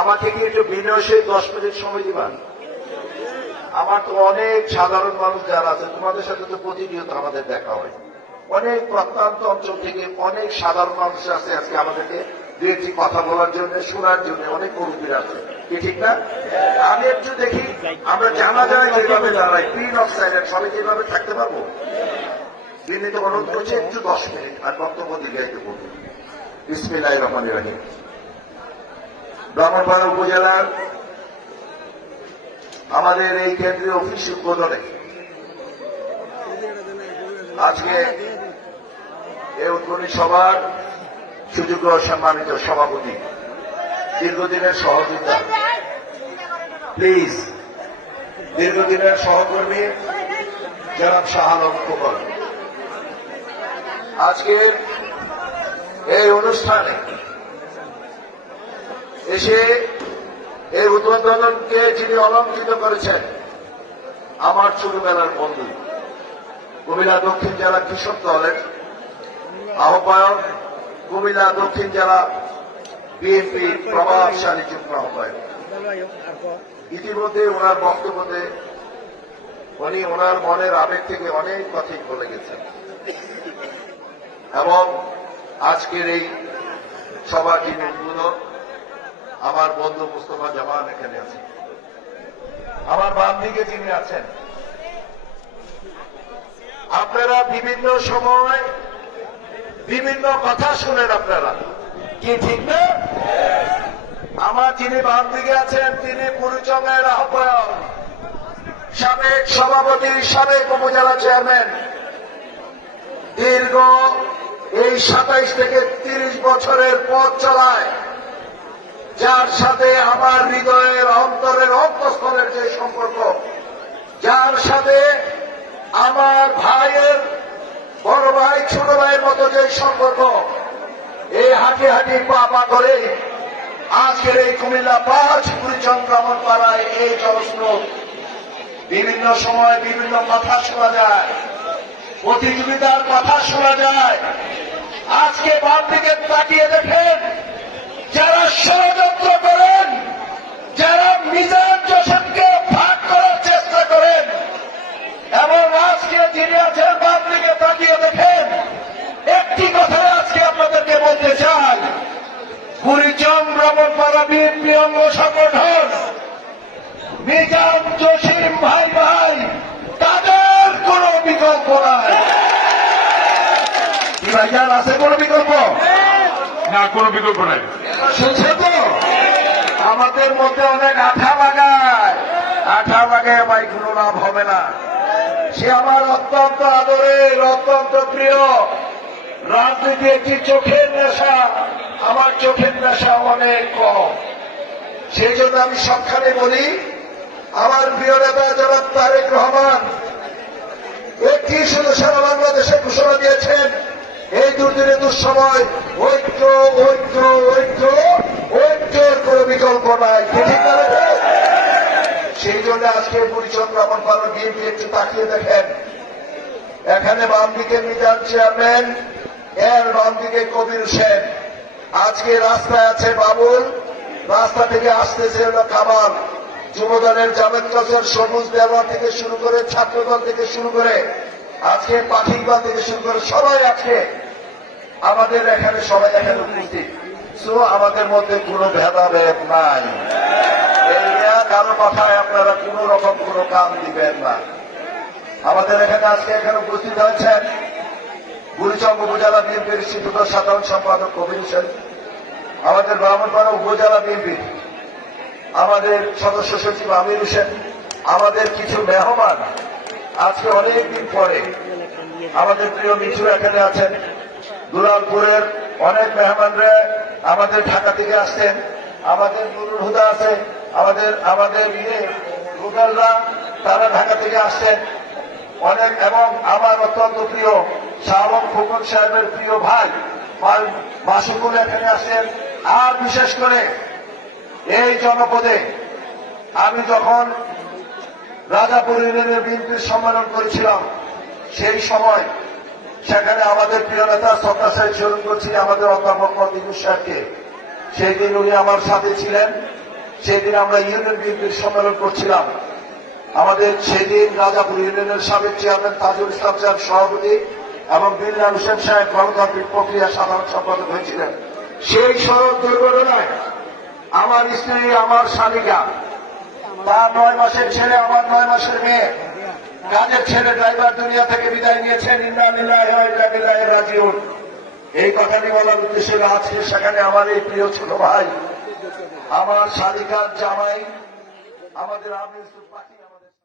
আমাকে কি একটু বিনয় দশ মিনিট সময় দিবান আমার তো অনেক সাধারণ মানুষ যারা আছে, তোমাদের সাথে তো প্রতিনিয়ত আমাদের দেখা হয়। অনেক প্রত্যন্ত অঞ্চল থেকে অনেক সাধারণ মানুষ আছে আজকে আমাদেরকে দু কথা বলার জন্য, শোনার জন্য অনেক মুরব্বীর আছে কি ঠিক না? আমি একটু দেখি, আমরা জানা যায় যেভাবে দাঁড়াই পিন অফ সাইলেন্ট সবাই যেভাবে থাকতে পারব? বিনীত অনুরোধ করছে একটু দশ মিনিট, আর বক্তব্য দীর্ঘায়িত করব। ইসমিল্লাহ রহমান রাহিম। ব্রাহ্মণপাড়া উপজেলার আমাদের এই কেন্দ্রীয় অফিস উদ্বোধনে আজকে এই উদ্বোধনী সভার সুযোগ্য সম্মানিত সভাপতি দীর্ঘদিনের সহযোগিতা প্লিজ দীর্ঘদিনের সহকর্মী জনাব শাহ আলম আজকের এই অনুষ্ঠানে এসে এই উদ্বোধনকে যিনি অলঙ্কৃত করেছেন, আমার ছোটবেলার বন্ধু, কুমিল্লা দক্ষিণ জেলা কৃষক দলের আহ্বায়ক, কুমিল্লা দক্ষিণ জেলা বিএনপি প্রভাবশালী যুগ্ম আহ্বায়ক। ইতিমধ্যে ওনার বক্তব্যতে উনি ওনার মনের আবেগ থেকে অনেক কথাই বলে গেছেন। এবং আজকের এই সভাটি উদ্বোধন? আমার বন্ধু মুস্তফা জামান এখানে আছে। আমার বাম দিকে যিনি আছেন, আপনারা বিভিন্ন সময় বিভিন্ন কথা শুনেন আপনারা। কি ঠিক না? আমার যিনি বাম দিকে আছেন, তিনি পুরুচঙ্গের আহ্বায়ক, সাবেক সভাপতি, সাবেক উপজেলা চেয়ারম্যান, দীর্ঘ এই সাতাইশ থেকে তিরিশ বছরের পথ চলায়, যার সাথে আমার হৃদয়ের অন্তরের অন্তঃস্থলের যে সম্পর্ক, যার সাথে আমার ভাইয়ের, বড় ভাই, ছোট ভাইয়ের মতো যে সম্পর্ক, এই হাঁটি হাঁটি পা পা করে আজকের এই কুমিল্লা পাঁচ পরিচন্দ্রমন পাড়ায় এই জলস্রোত। বিভিন্ন সময় বিভিন্ন কথা শোনা যায়, প্রতিযোগিতার আজকে বাম দিকে তাকিয়ে দেখেন, যারা ষড়যন্ত্র করেন, যারা মিজান জোসেফকে ভাগ করার চেষ্টা করেন, এবং আজকে যিনি আছেন বাম দিকে তাকিয়ে দেখেন, একটি কথাই আজকে আপনাদেরকে বলতে চাই। কুড়িচম রমনপাড়া বিএনপি অঙ্গ সংগঠন, মিজান জসিম ভাই ভাই তাদের কোনো বিকল্প নাই। কি আছে কোনো বিকল্প? না কোনো বিকল্প নাই। শুনছে তো? আমাদের মধ্যে অনেক আঠা লাগায় আঠা লাগায় কোনো লাভ হবে না। সে আমার অত্যন্ত আদরের অত্যন্ত প্রিয়। রাজনীতি একটি চোখের নেশা। আমার চোখের নেশা অনেক কম। সেই জন্য আমি সবখানে বলি আমার প্রিয় নেতা জনাব তারেক রহমান একটি শুধু সারা বাংলাদেশে ঘোষণা দিয়েছেন এই দুর্দিনে দুঃসময় ঐক্য ঐক্য ঐক্য, ঐক্যের কোন বিকল্প নাই। সেই জন্য আজকে পরিচন্দ্র আমার পাড়ার বিএনপি একটু তাকিয়ে দেখেন। এখানে বাম দিকে মিজান চেয়ারম্যান, এর বাম দিকে কবির হোসেন আজকে রাস্তায় আছে বাবুল, রাস্তা থেকে আসতেছে হলো কামাল। যুবদলের জাভেদ কাসের সবুজ দেওয়া থেকে শুরু করে ছাত্রদল থেকে শুরু করে আজকে পাঠিকবা থেকে শুরু করে সবাই আছে আমাদের এখানে সবাই এখানে উপস্থিত। সো আমাদের মধ্যে কোনো ভেদাভেদ নাই। কারও কথায় আপনারা কোন রকম কোনো কাম দিবেন না। আমাদের এখানে আজকে এখানে উপস্থিত হয়েছেন বুড়িচং উপজেলা বিএনপির শিক্ষক সাধারণ সম্পাদক কবির হোসেন, আমাদের ব্রাহ্মণপাড়া উপজেলা বিএনপি আমাদের সদস্য সচিব আমির হোসেন, আমাদের কিছু মেহমান আজকে অনেকদিন পরে আমাদের প্রিয় মিঠু এখানে আছেন। দুলালপুরের অনেক মেহমানরা আমাদের ঢাকা থেকে আসছেন। আমাদের নুরুল হুদা আছে, আমাদের আমাদের ইয়ে রুবেলরা, তারা ঢাকা থেকে আসছেন। অনেক, এবং আমার অত্যন্ত প্রিয় শাহরুখ ফুকন সাহেবের প্রিয় ভাই মাসুকুল এখানে আসেন আর বিশেষ করে এই জনপদে আমি যখন রাজাপুর ইউনিয়নের বিএনপির সম্মেলন করেছিলাম। সেই সময় সেখানে আমাদের প্রিয় নেতা সত্তা সাহেব স্মরণ করছি আমাদের অধ্যাপক মতিকুর সাহেবকে। সেই দিন উনি আমার সাথে ছিলেন। সেদিন আমরা ইউনিয়ন বিএনপির সম্মেলন করছিলাম। আমাদের সেদিন রাজাপুর ইউনিয়নের সাবেক চেয়ারম্যান তাজুল ইসলাম সাহেব সভাপতি এবং বিল্লাল হোসেন সাহেব গণতান্ত্রিক প্রক্রিয়া সাধারণ সম্পাদক হয়েছিলেন। সেই সড়ক দুর্ঘটনায় আমার স্ত্রী, আমার শালিকা তার নয় মাসের ছেলে, আমার নয় মাসের মেয়ে। কাজের ছেলে ড্রাইভার দুনিয়া থেকে বিদায় নিয়েছেন। রাজিউন। এই কথাটি বলার উদ্দেশ্যে আছে সেখানে আমার এই প্রিয় ছোট ভাই, আমার শালিকার জামাই, আমাদের পাখি